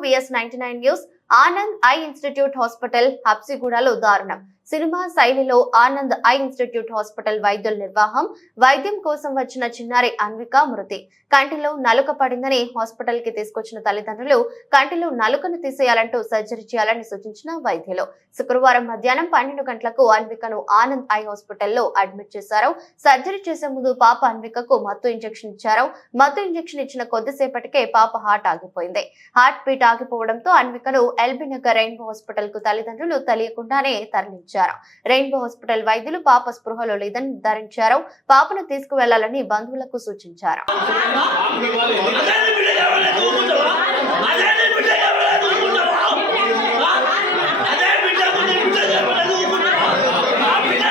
VS ninety nine news Anand eye institute hospital హబ్సిగూడలో దారుణం cinema శైలిలో Anand eye institute hospital వైద్యుల నిర్వాహం వైద్యం కోసం వచ్చిన చిన్నారి అన్విక మృతి. కంటిలో నలుక పడిందని హాస్పిటల్కి తీసుకొచ్చిన తల్లిదండ్రులు కంటిలో నలుకను తీసేయాలంటూ సర్జరీ చేయాలని సూచించిన వైద్యులు. శుక్రవారం మధ్యాహ్నం పన్నెండు గంటలకు అన్వికను ఆనంద్ ఐ హాస్పిటల్లో అడ్మిట్ చేశారు. సర్జరీ చేసే ముందు పాప అన్వికకు మత్తు ఇంజెక్షన్ ఇచ్చారు. మత్తు ఇంజెక్షన్ ఇచ్చిన కొద్దిసేపటికే పాప హార్ట్ ఆగిపోయింది. హార్ట్ బీట్ ఆగిపోవడంతో అన్వికను ఎల్బీ నగర్ రెయిన్బో హాస్పిటల్కు తల్లిదండ్రులు తెలియకుండానే తరలించారు. రెయిన్బో హాస్పిటల్ వైద్యులు పాప స్పృహలో లేదని నిర్ధారించారు. పాపను తీసుకువెళ్ళాలని బంధువులకు సూచించారు అదేంటి బిడ్డ కావాలి నువ్వుకుంటావా అదేంటి బిడ్డ కావాలి నువ్వుకుంటావా అదే బిడ్డ బిడ్డ బిడ్డ కావాలి నువ్వుకుంటావా ఆ బిడ్డ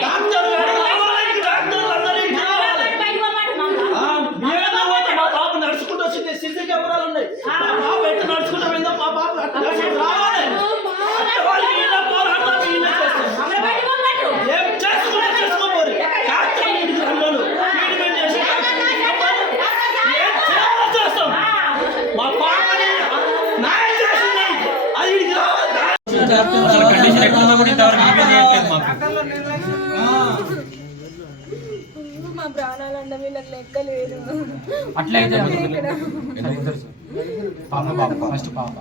డాక్టర్ గారు కావాలి డాక్టర్ అందరికీ కావాలి ఆ, మీరేనా పోతే మా పాప నడుచుకుంటూ వచ్చింది సీసీ కెమెరాలు ఉన్నాయి మా పాప ఎట్లా నడుచుకుంటూ పోయిందో మా పాప అట్లా నడుచుకుంటూ రావాలి అంటే వాళ్ళు ఈయన పోరాటం ఈయన చేస్తారు ఏం చేసుకున్నా చేసుకోపోరు డాక్టర్ ఇంటికి రమ్మను ట్రీట్మెంట్ చేసి డాక్టర్ ఇంటికి రమ్మను. ఏం చేయాలో చేస్తాం మా పాపని న్యాయం చేసింది అది ఇడికి రావాలి అసలు కండిషన్ ఎట్లుందో కూడా ఇంతవరకు రిపేర్ చేయట్లేదు మాకు మా ప్రాణాలన్న వీళ్ళకి లెక్కలేదు. అట్లయితే పాప పాప ఫస్ట్ పాప.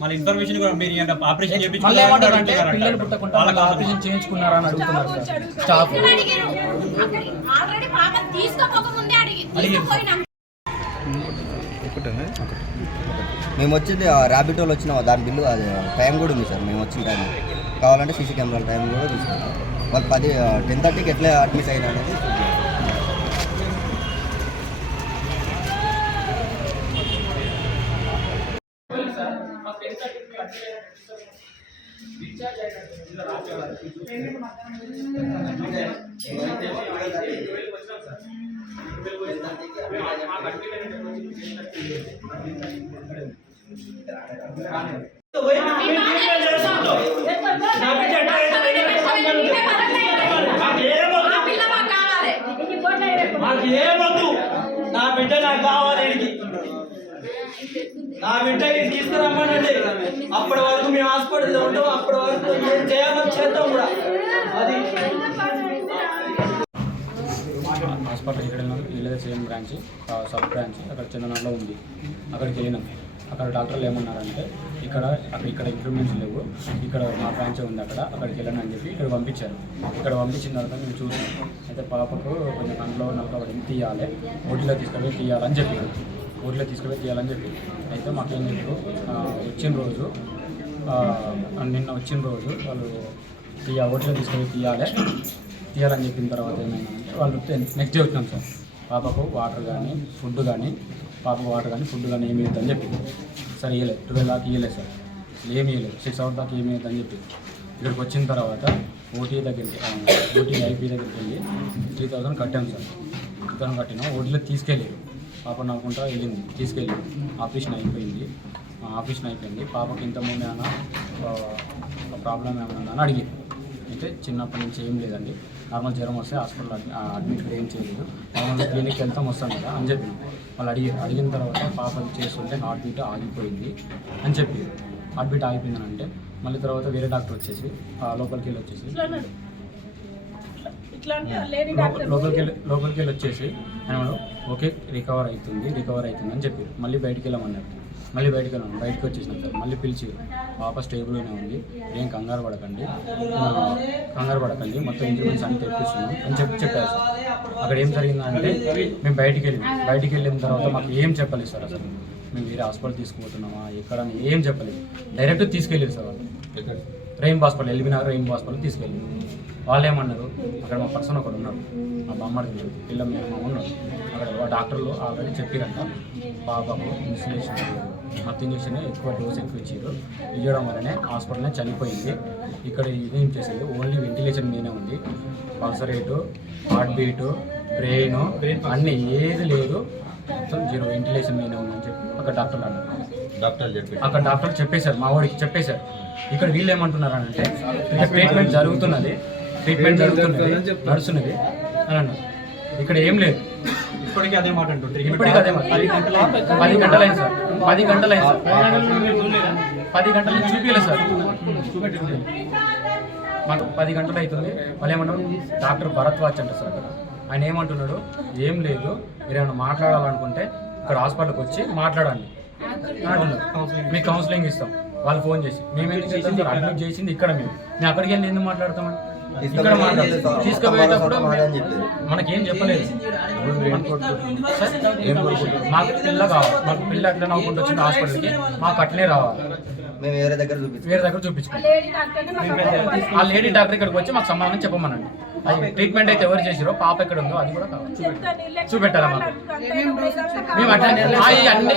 మళ్ళీ ఇన్ఫర్మేషన్ కూడా మీరు ఏంటో ఆపరేషన్ మళ్ళీ ఏమంటారంటే చేయించుకున్నారంటే పిల్లలు పుట్టకుండా వాళ్ళకి ఆపరేషన్ చేయించుకున్నారా అని అడుగుతున్నారు స్టాఫ్ ఆల్రెడీ పాప తీసుకోపోకముందే అడిగి తీసుకుపోయినా. మేము వచ్చింది ర్యాబిటోలో వచ్చిన దాని బిల్లు అది టైం కూడా ఉంది సార్. మేము వచ్చిన టైం కావాలంటే సీసీ కెమెరాల టైం కూడా తీసుకుంటాం వాళ్ళు పది టెన్ థర్టీకి ఎట్లా అడ్మిట్ అయినా అనేది చూద్దాం. ట్రీట్మెంట్ చేసుకుంటాం నా బిడ్డ ఎట్లా అయితే నాకేమొద్దు పిల్ల మాకు కావాలి నాకు ఏమొద్దు నా బిడ్డ నాకు కావాలి ఈడికి. నా బిడ్డ ఇది తీసుకురమ్మనండి. అప్పటి వరకు మేము హాస్పిటల్లో ఉంటాం అప్పటి వరకు ఏం చేయాలో చేద్దాం కూడా. అది. హాస్పిటల్ ఇక్కడ వీళ్ళదే సేమ్ బ్రాంచ్ సబ్ బ్రాంచ్ అక్కడ చందనాల్లో ఉంది. అక్కడికి వెళ్ళినాం. అక్కడ డాక్టర్లు ఏమన్నారంటే ఇక్కడ అక్కడ ఇక్కడ ఇంప్రూవ్మెంట్స్ లేవు. ఇక్కడ మా బ్రాంచ్ ఉంది అక్కడ అక్కడికి వెళ్ళండి అని చెప్పి ఇక్కడ పంపించారు. ఇక్కడ పంపించిన తర్వాత మేము చూసాం అయితే పాపకు కొంచెం కంట్లో నలకబడి తీయాలి. ఓటీలో తీసుకెళ్ళి తీయాలని చెప్పారు. ఓటీలో తీసుకెళ్ళి తీయాలని చెప్పి అయితే మాకేం చెప్పారు? వచ్చిన రోజు నిన్న వచ్చిన రోజు వాళ్ళు తీయ ఓటీలో తీసుకెళ్ళి తీయాలి. తీయాలని చెప్పిన తర్వాత ఏమైందంటే వాళ్ళు నెక్స్ట్ డే వచ్చినాం సార్. పాపకు వాటర్ కానీ ఫుడ్ కానీ పాపకు వాటర్ కానీ ఫుడ్ కానీ ఏమి ఇవ్వద్దని చెప్పి. సరే ఇవ్వలేదు ట్వెల్వ్ దాకా ఇవ్వలేదు సార్. ఏమి ఇవ్వలేదు సిక్స్ అవర్స్ దాకా ఏమి ఇవ్వద్దని చెప్పి. ఇక్కడికి వచ్చిన తర్వాత ఓటీ దగ్గరికి ఓటీ ఐపీ దగ్గరికి వెళ్ళి త్రీ థౌసండ్ కట్టాం సార్. త్రీ థౌసండ్ కట్టినాం. ఓటీలో తీసుకెళ్ళారు. పాప నవ్వుకుంటా వెళ్ళింది. తీసుకెళ్ళి ఆపరేషన్ అయిపోయింది. ఆ, ఆపరేషన్ అయిపోయింది. పాపకి ఇంతకుముందు ఏమైనా ప్రాబ్లం ఏమైనా అని అడిగింది. అయితే చిన్నప్పటి నుంచి ఏం లేదండి. నార్మల్ జ్వరం వస్తే హాస్పిటల్ అడ్మిట్ ఏం చేయలేదు. నార్మల్ క్లినిక్ వెళ్తాం వస్తాం కదా అని చెప్పిన. వాళ్ళు అడిగి అడిగిన తర్వాత పాప చేస్తుంటే హార్ట్ బీట్ ఆగిపోయింది అని చెప్పి హార్ట్ బీట్ ఆగిపోయిందని అంటే మళ్ళీ తర్వాత వేరే డాక్టర్ వచ్చేసి లోపలికి వెళ్ళి వచ్చేసి లోప- లోపలికి వెళ్ళి లోపలికి వెళ్ళి వచ్చేసి ఆయన ఓకే రికవర్ అవుతుంది రికవర్ అవుతుంది అని చెప్పారు. మళ్ళీ బయటికి వెళ్ళమన్నారు. మళ్ళీ బయటికి వెళ్ళాము బయటకు వచ్చేసినాం సార్ మళ్ళీ పిలిచి పాప స్టేబుల్గానే ఉంది ఏం కంగారు పడకండి కంగారు పడకండి మొత్తం ఇంప్రూవ్మెంట్స్ అన్ని తెప్పిస్తున్నాం అని చెప్పి చెప్పారు సార్. అక్కడ ఏం జరిగిందంటే మేము బయటికి వెళ్ళాం బయటికి వెళ్ళిన తర్వాత మాకు ఏం చెప్పలేదు సార్ అసలు. మేము వేరే హాస్పిటల్ తీసుకుపోతున్నామా ఎక్కడ ఏం చెప్పలేదు. డైరెక్ట్ తీసుకెళ్ళారు సార్ వాళ్ళు. Rain hospital LB Nagar rain hospital తీసుకెళ్ళి. వాళ్ళు ఏమన్నారు అక్కడ మా పర్సన్ ఒకడు ఉన్నాడు మా బామ్మడి పిల్ల మా ఉన్నాడు. అక్కడ ఆ డాక్టర్లు ఆల్రెడీ చెప్పిరంట. పాపకు ఇన్సులేషన్ మత్తు ఇంజక్షన్ ఎక్కువ డోస్ ఎక్కువ ఇచ్చారు. ఇవ్వడం వల్లనే హాస్పిటల్నే చనిపోయింది. ఇక్కడ ఇదేం చేసేది? ఓన్లీ వెంటిలేషన్ మీదనే ఉంది. Pulse rate heart beat brain అన్నీ ఏది లేదు. మొత్తం జీరో వెంటిలేషన్ మీదనే ఉందని చెప్పి అక్కడ డాక్టర్లు అన్నారు. డాక్టర్లు చెప్పి అక్కడ డాక్టర్లు చెప్పేశారు. మా వాడికి చెప్పేశారు. ఇక్కడ వీళ్ళు ఏమంటున్నారు అంటే ఇక్కడ ట్రీట్మెంట్ జరుగుతున్నది. ట్రీట్మెంట్ జరుగుతున్నది నడుస్తున్నది అని అన్నారు. ఇక్కడ ఏం లేదు. ఇప్పటికీ అదే మాట అంటుంది ఇప్పటికి అదే మాట. పది గంటలైంది సార్. పది గంటలైంది సార్. పది గంటల నుంచి చూపించలేదు సార్. మాకు పది గంటలు అవుతుంది. వాళ్ళు ఏమంటారు డాక్టర్ భరత్ వాచ్ అంట సార్ ఆయన ఏమంటున్నాడు? ఏం లేదు. మీరు ఏమైనా మాట్లాడాలనుకుంటే ఇక్కడ హాస్పిటల్కి వచ్చి మాట్లాడండి. మీకు కౌన్సిలింగ్ ఇస్తాం. వాళ్ళు ఫోన్ చేసి. మేము అడ్మిట్ చేసింది ఇక్కడ మేము. మేము అక్కడికి వెళ్ళి ఎందుకు మాట్లాడతామని ఇక్కడ మాట్లాడతాం? తీసుకుపోయేటప్పుడు మనకేం చెప్పలేదు. మాకు పిల్ల కావాలి. మాకు పిల్ల ఎట్లా నవ్వుకుంటూ వచ్చింది హాస్పిటల్కి. మాకు అట్లే రావాలి. మేము వేరే దగ్గర చూపించాం వేరే దగ్గర చూపించుకోండి ఆ లేడీ డాక్టర్ ఇక్కడికి వచ్చి మాకు సమాధానం చెప్పమనండి. అది ట్రీట్మెంట్ అయితే ఎవరు చేసిరో పాప ఎక్కడ ఉందో అది కూడా కావాలి చూపెట్టాలా మేము అట్లా అన్ని